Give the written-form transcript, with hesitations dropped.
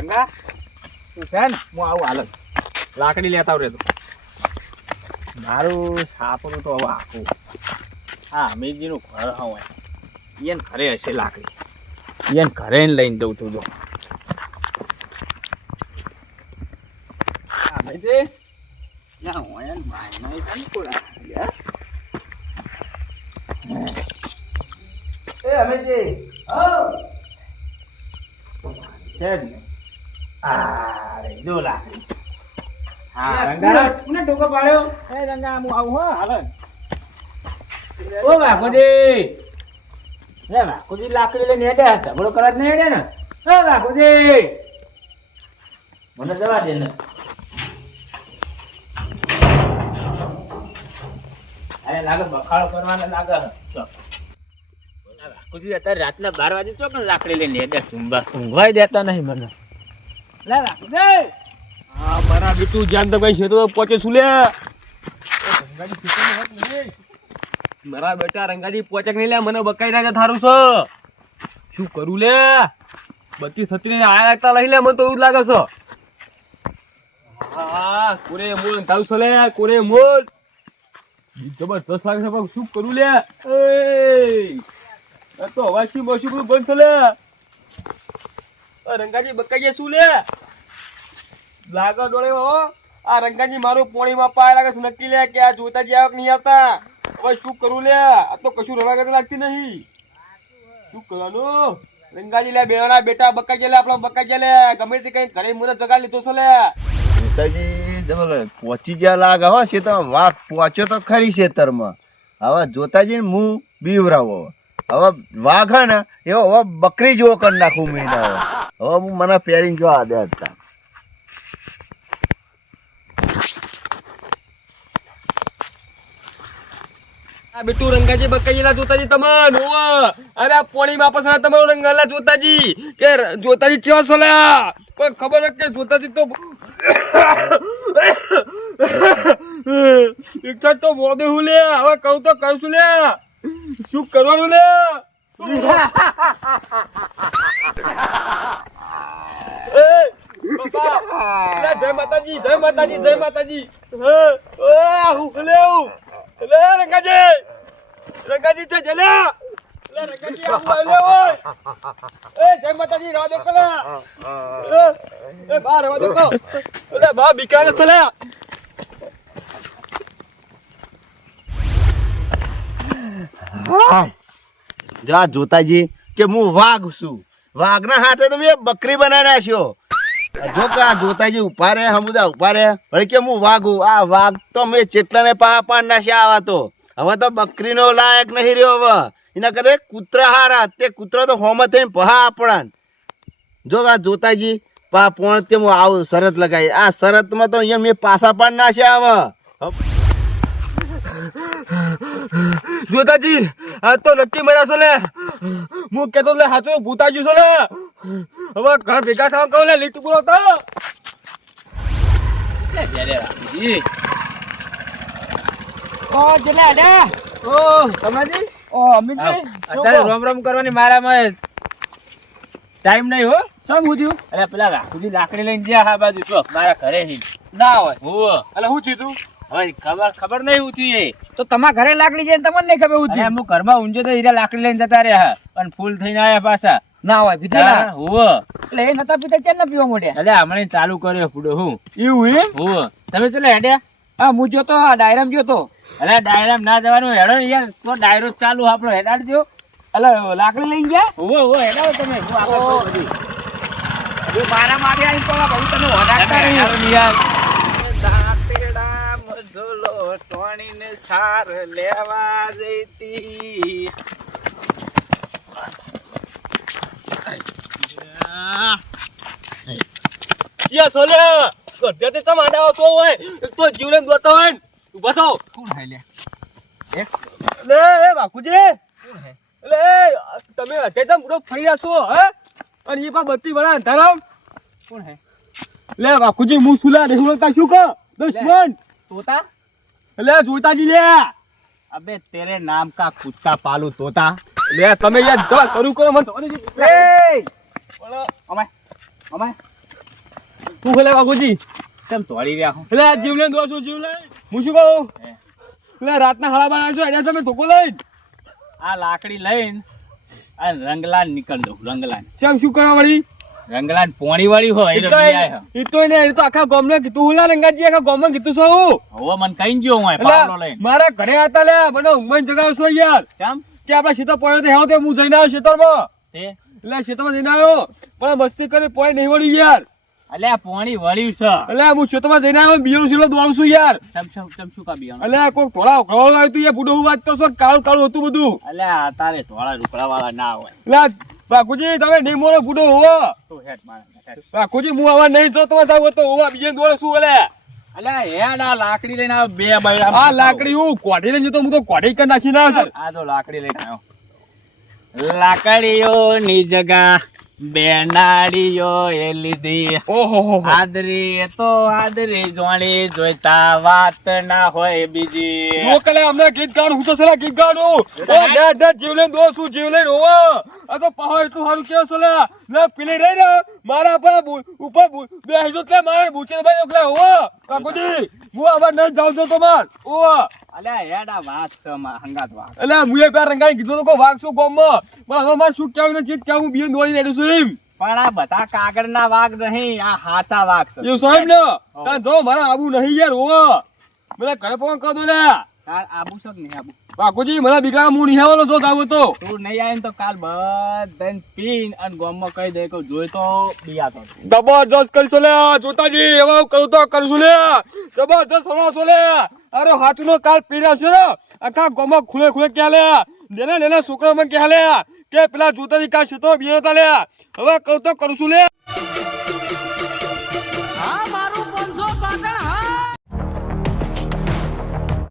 રંગા તું છે ને હું આવું હાલ લાકડી લેતા રહેતો મારું સાપનું તો હવે આખું હા અમીરજીનું ઘર હોય એને ઘરે હશે લાકડી એને ઘરે લઈને દઉં તું તો અમીરજી ના હોય ને ભાઈ એ અમીરજી છે જ ને અરે જો લાકડી હા રંગા કોને ટોકો પાડ્યો એ રંગા હું આવું હો હાલ ઓ વાઘોજી લે વાઘોજી લાકડી લઈને હેડે ઝઘડો કરવા જ નહીં હેડે ને ઓ વાઘોજી મને જવા દે ને અરે લાગે બખાડો કરવાનો લાગે વાઘોજી અત્યારે રાતના 12 વાગે ચોક લાકડી લઈને હેડે ઊંઘવાય દેતા નહીં મને લે વાઘોજી હા મારા બેટું જાન દબાઈ છે તો પહોંચે શું લે મારા બેટા રંગાજી પોચક નહીં લે મને બકાઈ ના થારું છે શું કરું લે બત્તી છત્રી આયા લાગતા લઈ લે મને તો એવું લાગે છે હા કોરે મોલ થાવ છે લે કોરે મોલ જબરદસ્ત લાગે છે પણ શું કરું લે એ તો અવાજ શું બસું બધું બંધ છે લે રંગાજી બકાઈ શું લે લાગો ડોળે હો આ રંગાજી મારું પોણીમાં પાય લાગે છે નક્કી લે કે આ જોતાજી આવક નહીં આવતા હવે શું કરું લે આ તો કશું રવા લાગતી નહીં શું કરવાનું રંગાજી લે બેના બેટા બકાઈ લે આપણો બકાઈ લે ગમે તે કઈ ઘરે મને જગાડ લીધો છે લે જોતાજી જમલે પહોંચી ગયા લાગે હો છે તો વાત પહોંચ્યો તો ખરી ખેતરમાં હવે જોતાજી હું બીવરાવો હવે વાઘ હે ને એવો હવે બકરી જેવો કરી નાખું મહિના હવે હું મને પેરીને જો આ દે હતા બેટું રંગાજી બકાઈલા જોતાજી તમન ઓવા અરે આ પોણી માં પસા તમારું રંગાલા જોતાજી કે જોતાજી કેવા સોલ્યા કોઈ ખબર નથી કે જોતાજી તો એક તો મોદે હું લે હવે કહું તો કહું છું લે શું કરવાનું લે એ બાપા જય માતાજી જય માતાજી જય માતાજી હું લેવું લે રંગાજી છે જલે લે રંગાજી આવું આલે ઓય એ જય માતાજી રાવ દે કલા એ બા રાવ દે કો લે બા બિકાને ચલે જા જોતાજી કે હું વાઘ છું વાઘના હાથે તો મેં બકરી બનાવી નાખ્યો જો કે આ જોતાજી ઉભા રે હમુદા ઉભા રે વળી કે હું વાઘું આ વાઘ તો મેં ચેટલાને પા પાડ નાખ્યા આવા તો હવે તો બકરીનો લાયક નહીં રહ્યો હવે એના કદે કૂતરા હારા તે કૂતરા તો હોમ થઈને પહા આપણા જો આ જોતાજી પા પોણ તે હું આવું શરત લગાવી આ શરતમાં તો અહીંયા મેં પાસા પાડ નાખ્યા હવે જોતાજી આ તો નક્કી મર્યા છો લે હું કેતો લે હાથો ભૂતાજી છો લે હવે ઘર ભેગા થવા કહો લે લીટુ બોલો તો લે બેરે રાખજી ઓ જલે અડે ઓ તમાજી ઓ અમિતજી અત્યારે રોમ રોમ કરવાની મારામાં ટાઈમ નહીં હો શું મુદ્યું અરે પેલા રાખુજી લાકડી લઈને જ્યા હા બાજુ જો મારા ઘરે હી ના હોય હો એટલે હું થયું હવે ખબર નહીં હું થયું તો તમારા ઘરે લાકડી જઈને તમને નહીં ખબર હું થયું હું ઘરમાં ઊંઝો તો હીરા લાકડી લઈને જતા રહ્યા પણ ફૂલ થઈને આયા પાછા ના હોય પીધા હો એટલે એ નતા પીતા કેમ ના પીવા મોડ્યા એટલે હમણાં ચાલુ કર્યો ફૂડો હું એવું એમ હો તમે ચલો હેડ્યા હા હું જો તો ડાયરામ જો તો એટલે ડાયરામ ના જવાનું હેડો યાર તો ડાયરો ચાલુ આપણો હેડાડજો એટલે લાકડી લઈને ગયા હો હેડાડો તમે હું આગળ બધું મારા મારે આવી તો ભાઈ તમે ઓડાડતા રહી યાર ઝોલો ટોણીને સાર લેવા જઈતી યા સોલે ગઢિયાથી તમ આડાવો તો હોય તો જીવને દોરતો હોય ઉભા થો કોણ હે લે એ બાપુજી કોણ હે લે તમે અત્યારે તો બુડો ફરી રહ્યા છો હે અને એ પા બત્તી વાળા અંધારામ કોણ હે લે બાપુજી હું સુલા દેખું શું કહો દુશ્મન तोता ले जोताजी ले अबे तेरे नाम का कुत्ता पालू तोता ले તમે યાર કરું કરો મન એ બોલો અમાય અમાય તું ખોલે બાપુજી કેમ તોડી રહ્યા હું એટલે આ જીવલેણ દોશું જીવલેણ હું શું કહું એટલે રાતના હાડા બનાવ્યો છો એના તમે ધોકો લઈને આ લાકડી લઈને આ રંગલાન નીકળ દઉં રંગલાન કેમ શું કરવા વળી રંગલાન પોણી વાળી હોય એ રમી આયો. એ તો એને એ તો આખા ગામને કીધું હુલા રંગાજી આખા ગામને કીધું છો હું હવે મને કઈ ગયો હું પાવલો એટલે લઈને મારા ઘરે હતા લે મને ઊંઘમાં જગાવશો યાર કેમ કે આપડા શીતળ પોયો તો હેવો તે હું જઈને આવ્યો શીતળમાં તે એટલે શીતળમાં જઈને આવ્યો પણ મસ્તી કરી પોય નહીં વળ્યું યાર અલ્યા પોણી વળ્યું છે એટલે હું શીતળમાં જઈને આવ્યો બીજું શીલો દોડું છું યાર ચમચું કા બિયાનું એટલે કોઈ થોડા ઉઘરાવાળું આવ્યું તું યાર બુડો હું વાત કરશો કાળું કાળું હતું બધું અલ્યા તારે ધોળા રૂપડા વાળા ના હોય એટલે બાકુજી તમે નહીં મોડો બુડો હોવો તું હેઠ મારે બાકુજી હું આવા નહીં જો તમે જાવ તો હોવા બીજે દોડે શું એટલે અલ્યા હેડ આ લાકડી લઈને આવ્યો બે બૈડા આ લાકડી હું કોઢી લઈને જતો હું તો કોઢી કરી નાખી ના સર આ તો લાકડી લઈને આવ્યો લાકડીઓની જગા બે નાડીઓ એ લીધી ઓહો આદરી તો આદરી જોણી જોઈતા વાત ના હોય બીજી જો કલે અમને ગીત ગાવાનું હું તો સલા ગીત ગાવાનું ઓ ડેડ જીવલેણ દો શું જીવલેણ હોવો આ તો પહાડ એટલું સારું કેવો સોલા ને પીલી રહી ને મારા ઉપર બેસજો એટલે મારે બુચે ભાઈ ઓકલા હોવો કાકુજી હું આવા ન જાઉં તો માર ઓ અલ્યા હેડા વાત છે હંગાત વાત એટલે મુએ પેર રંગાઈ કીધું તો કો વાગ શું ગોમમાં પણ હવે મારે શું કેવું ને ચીત કેવું બીએ દોડી રેડું છું એમ પણ આ બધા કાગળ ના વાઘ નહીં આ હાથા વાઘ છે એવું સાહેબ ને તા જો મારા આબુ નહીં યાર હોવો મને ઘરે ફોન કર દો લે તાર આબુ છે કે નહીં આબુ કાકુજી મને બીગડા હું નહીં આવવાનો જો જાવ તો તું નહીં આવે ને તો કાલ બધાને પીન અને ગોમમાં કહી દે કે જોઈ તો બિયાતો જબરદસ્ત કરીશું લે જોતાજી એવા કરું તો કરશું લે જબરદસ્ત હણાશું લે અરે હાથનો કાલ પીર્યા છે ને આખા ગોમાં ખુલે ખુલે ક્યાં લે નેના નેના છોકરામાં ક્યાં લે કે પેલા જોતાજી કાલ સીતો બિયાતા લે હવે કહું તો કરશું લે હા